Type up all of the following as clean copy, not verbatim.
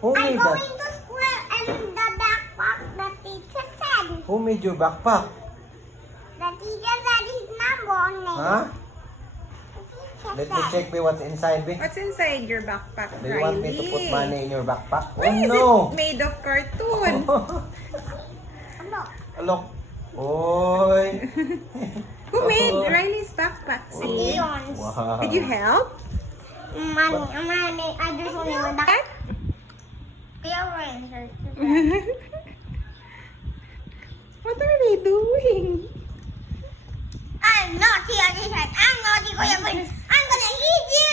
Who I'm made going that? to school and the backpack the teacher said. Who made your backpack? The teacher said he's not born yet. Huh? The Let teacher me said. check me what's inside me. What's inside your backpack, Do you want me to put Riley? money in your backpack? Why Oh is no! it made of cartoon? Look. Look. Oy. Who made Oh. Riley's backpack, see? Leon's. Wow. Did you help? Mommy, I just want to go back. What are they doing? I'm naughty, Adishan. I'm naughty, Kuya Prince. I'm gonna eat you!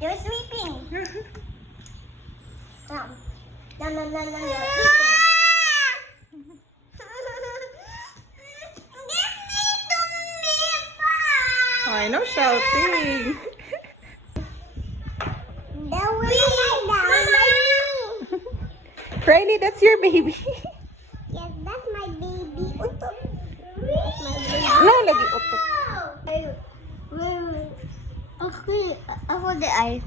You're sleeping. No, no, no, no, you're eating. Give me to me, I know shouting. The way down my knee. Riley, that's your baby. Yes, that's my baby. Utok. That's my baby. No, lagi utok. Okay, ako di ay.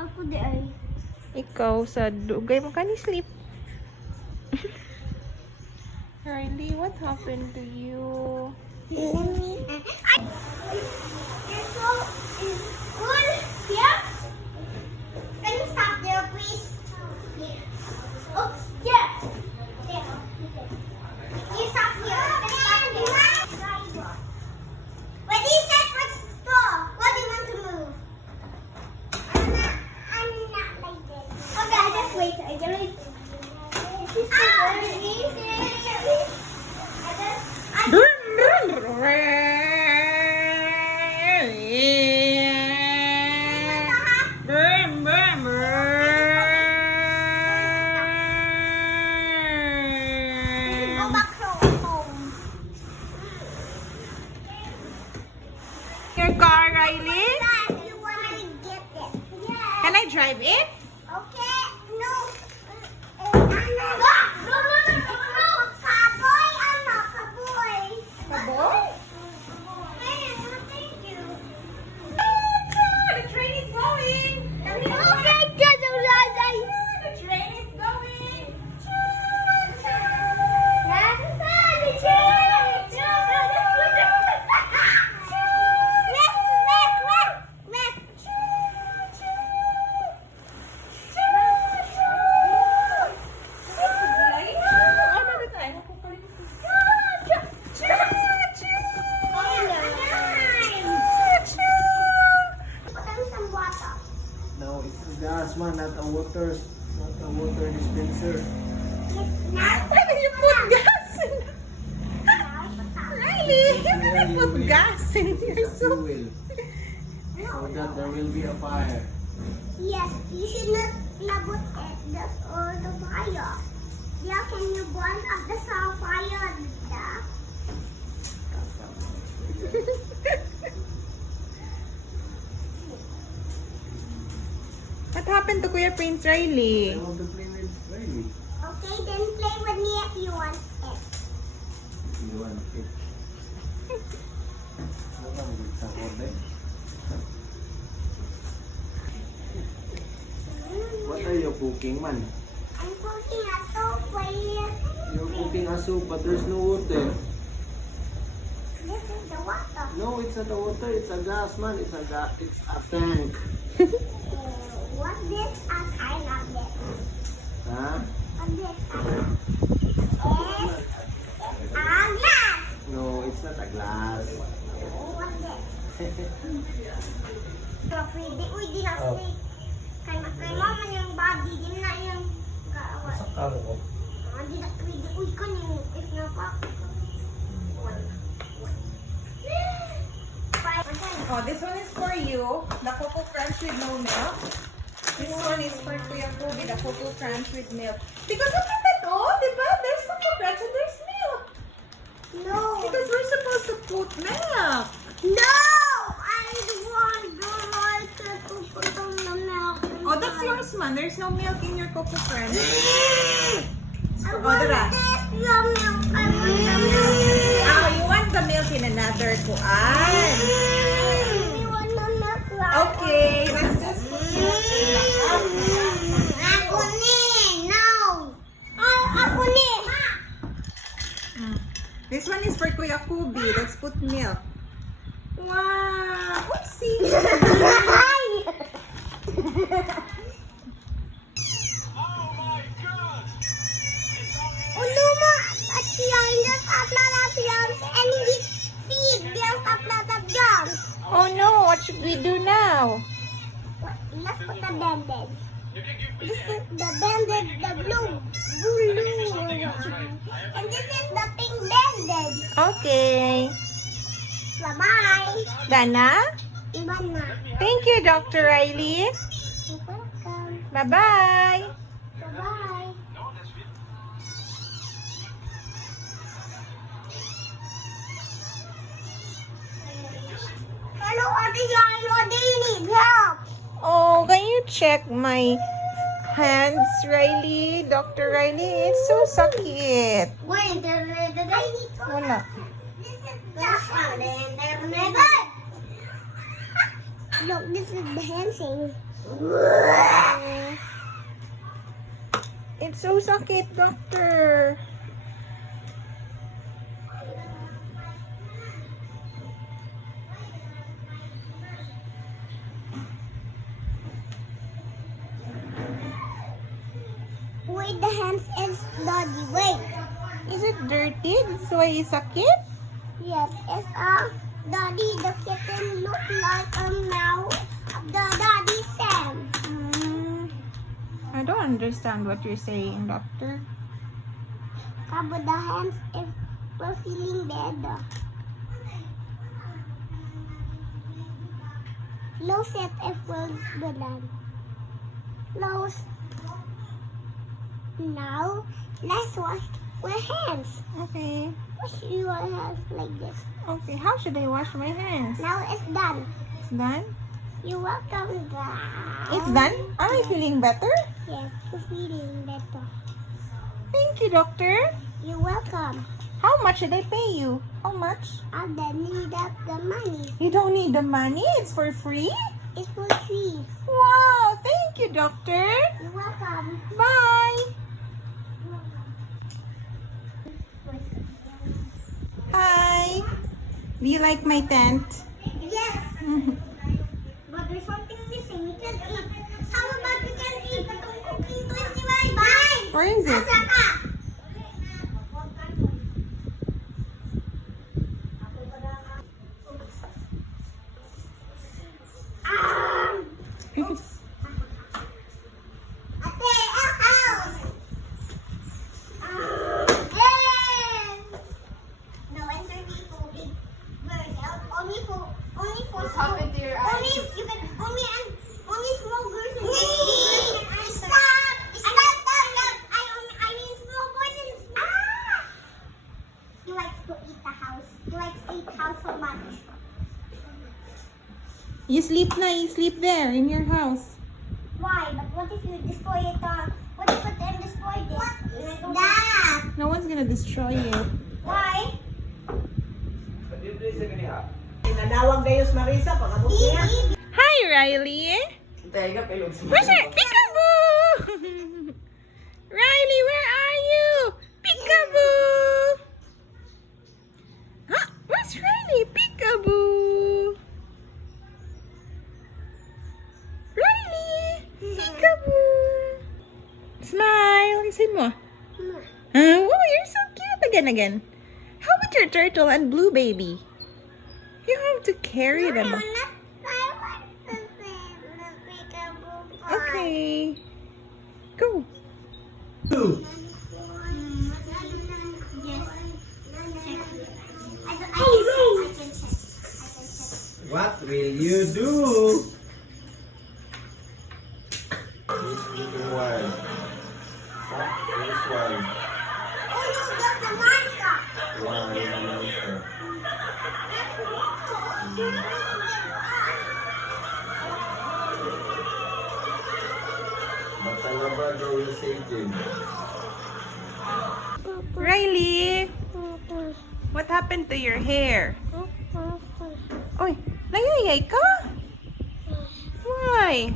Ako di ay. Ikaw sa dugay mo ka ni sleep. Riley, what happened to you? Let me. You're so cool. Yeah. Can you stop there, please? Yeah. Oh, yeah. There. You stop here. Can you stop here? When you said let's go, what do you want to move? I'm not like this. Okay, just wait. I just wait. This is very easy. Go back home. Your car, Riley? Dad, you want to get it? Yeah. Can I drive it? Okay. No. I'm not. No, no, no, no, no. Kaboy, I'm not kaboy. Kaboy? Hey, thank you. The train is going. Okay, just a lot. The train is going. No, it's a gas man, not a water dispenser. Why do you put gas in? Riley, you cannot put gas in your It's a soup. fuel. So that there will be a fire. Yes, you should not labot at the fire. Yeah, can you burn up the fire? Yeah. What happened to Kuya Prince I Riley? want to play with Riley. Okay, then play with me if you want it. You want it? Ano ang good sa order? What are you cooking, man? I'm cooking a soup for you. You're cooking a soup, but there's no water. This is the water. No, it's not a water. It's a gas, man. It's a tank. What this a kind of this? Huh? What this kind? It's a glass. No, it's not a glass. What this? Pwede, uy, di na Oh. sweet. Kay mama yung body, di na yung kaawat. Sakal ko. Di na pwede, uy, kanyung if na pa. Oh, this one is for you. The Cocoa Crunch with no milk. This one is for Kuya Kobe, the Cocoa Crunch with milk. Because look at that, oh, diba? There's Cocoa Crunch and there's milk. No. Because we're supposed to put milk. No! I want the right to put on the milk. Oh, that's yours, man. There's no milk in your Cocoa Crunch. I Oh, want dara. this raw milk. I want the milk. Oh, you want the milk in another kuan. I want the milk raw. Okay, let's just put milk in the cup. Ako ni. No. Ako ni. This one is for Kuya Kubi. Let's put milk. Wow! Oopsie! Uluma at behind us a lot of jumps and his feet there's a lot of jumps. Oh no! What should we do now? Let's put the bandage. This is the bandage, the blue one. And this is the pink bandage. Okay. Bye-bye. Dana? Bye-bye. Thank you, Dr. Riley. You're welcome. Bye-bye. Bye-bye. Hello, Ate Lalo. Do you need help? Oh, can you check my hands, Riley? Dr. Riley, it's so sakit. Wait, internet. I need to. Wala. This is the internet. Look, this is dancing. It's so sakit, doctor. Wait, the hands is bloody. Wait. Is it dirty? That's why it's sakit? Yes, it's daddy. The kitten look like a mouse. The daddy Sam. I don't understand what you're saying, doctor. But the hands is we're feeling better. Close it if we're done. Close. Now, let's wash our hands. Okay. Wash your hands like this. Okay, how should I wash my hands? Now it's done. It's done? You're welcome, guys. It's done? Am I feeling better? Yes, you're feeling better. Thank you, doctor. You're welcome. How much did I pay you? How much? I don't need up the money. You don't need the money? It's for free? It's for free. Wow, thank you, doctor. You're welcome. Bye. Hi. Do you like my tent? Yes. But there's something missing. We can eat. How about we can eat the cooking festival? Bye. Where is it? Asaka. Ate, our house. Yay! No, it's only for big birds. Only for What's happened to your eyes? Only you can only small girls and big girls can answer. Stop! I mean small boys and He likes to eat the house. He likes to eat house so much. You sleep na, you sleep there in your house. Why? But what if you destroy it? What if it then destroyed it? What is that? No one's gonna destroy it. Why? Nanawag na yung Marisa, pagkabuti na. Hi, Riley. Tayo ka, pelog si Where's our Peekaboo? Riley, where are you? Peekaboo! Huh? Where's Riley? Peekaboo! Riley! Peekaboo! Smile! Say mo. Oh, you're so cute. Again. How about your turtle and blue baby? You have to carry them. I want to see the peekaboo part. Okay. Go. What will you do? This little one. This one. Oh no, there's a monster. Wow, there's a monster. But the Labrador will save him. What happened to your hair? Oy, nayayay ka? Why?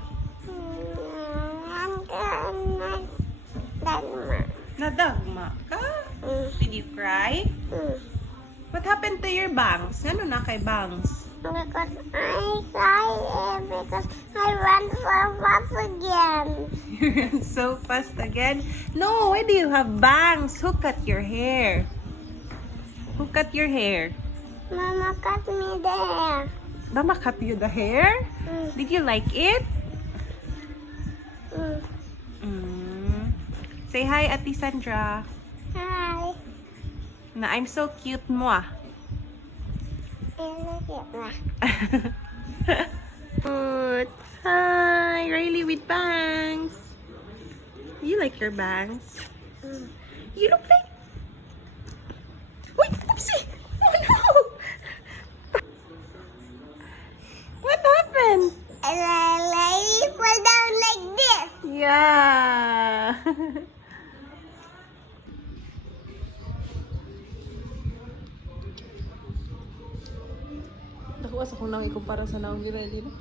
Nadagma ka? Did you cry? What happened to your bangs? Ano na kay bangs? Because I cry because I run so fast again. You ran so fast again? No, why do you have bangs? Who cut your hair? Who cut your hair? Mama cut me there. Mama cut you the hair? Did you like it? Say hi, Ate Sandra. Hi. Na I'm so cute mo ah. Good. Hi, Riley with bangs. You like your bangs? You look like... Wait, oopsie! Oh no! What happened? And I fall down like this. Yeah. Nakuha sa kung nang ikumpara sa naong Riley, no?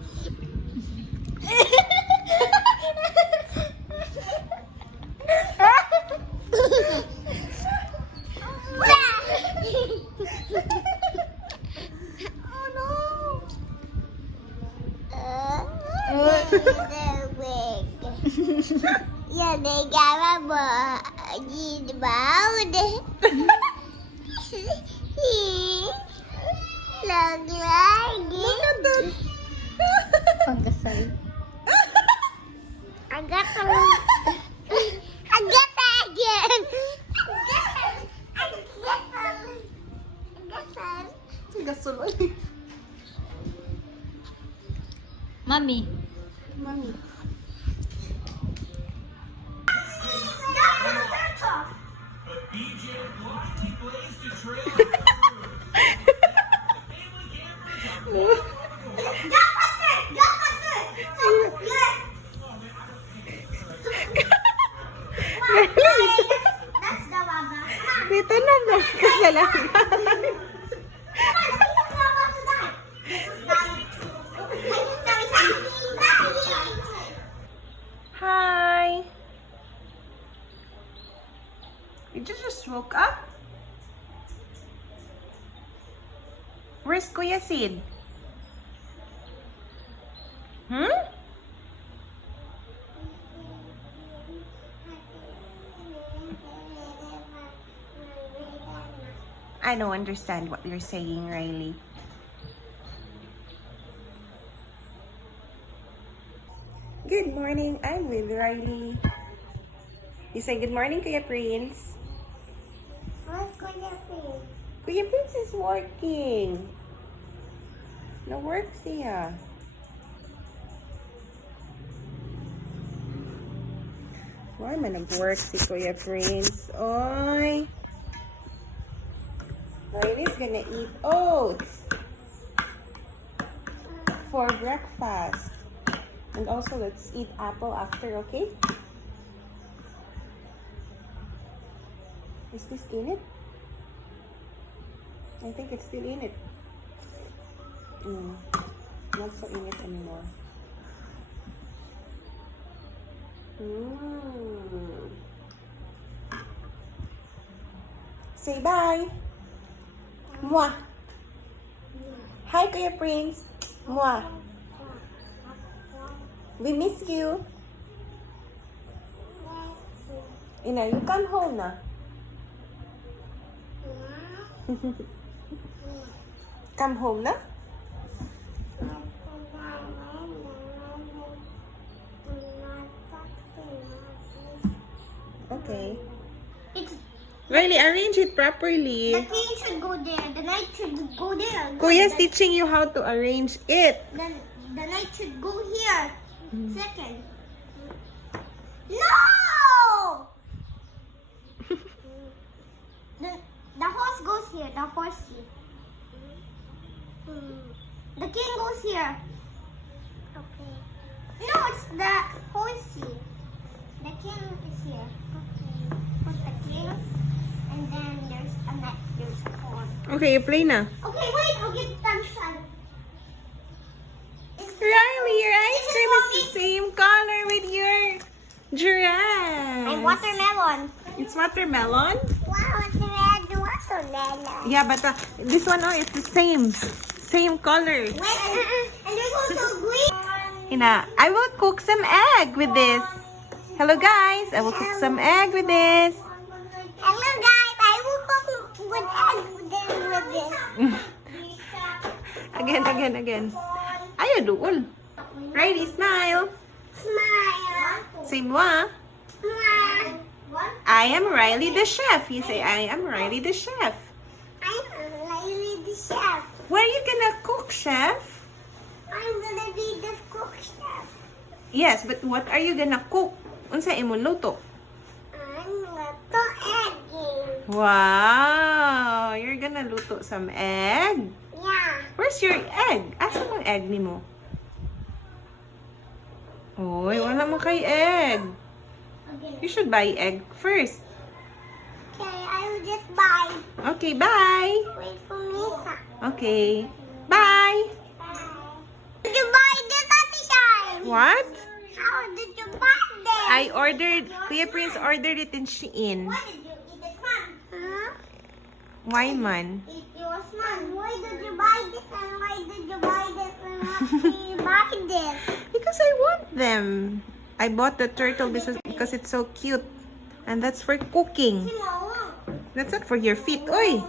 Oh no! Yeah, they got a bound. Look like it. Panggasal. I got some. I got that again. I got some. Gasuloy. Mami. Mami. That's the Baba. Dito na ba? Kasalanan. Hi. You just woke up? Where's Kuya Sid? I don't understand what you're saying, Riley. Good morning, I'm with Riley. You say good morning, Kuya Prince. What's going to be? Kuya Prince is working. No work siya. Why man nag-work si Kuya Prince? Oy! Riley's gonna eat oats for breakfast. And also, let's eat apple after, okay? Is this in it? I think it's still in it. Not so in it anymore. Say bye. Mwah. Hi, Kuya Prince. Mwah. We miss you. Ina, you come home na. Come home na? Okay. It's Riley, arrange it properly. the king should go there. The knight should go there. Kuya's teaching you how to arrange it. The knight should go here. Second. No! the horse goes here. The horsey. The king goes here. Okay. No, it's the horsey. The king is here. Okay. Put the king, and then there's a knight. There's a horse. Okay, you play na. Okay, wait, I'll get sunshine. Riley, your ice cream is the same color with your giraffe. I'm watermelon. It's watermelon? Wow, it's red watermelon. Yeah, but this one, oh, it's the same. Same color. Wait, and there's also green. Hina, I will cook some egg with this. Hello, guys. I will cook some egg with this. Hello guys, I will cook with egg with this. Again. Ayo, doon. Ready, smile. Smile. Say moi. Smile. I am Riley the chef. You say, I am Riley the chef. I'm Riley the chef. What are you gonna cook, chef? I'm gonna be the cook chef. Yes, but what are you gonna cook? Unsa imong luto? I'm little eggy. Wow! You're gonna luto some egg? Yeah. Where's your egg? Asa mong egg nimo? Oy, wala mo kay egg. You should buy egg first. Okay, I will just buy. Okay, bye. Wait for Misa. Okay. Bye. Bye. Did you buy this, Ate Shine? What? How did you buy this? I ordered, Kuya Prince ordered it in Shein. Why did you eat this one? Huh? Why man? It was man. Why did you buy this and why did you buy this and why did you buy this? Because I want them. I bought the turtle because it's so cute. And that's for cooking. Simone. That's not for your feet. Oy!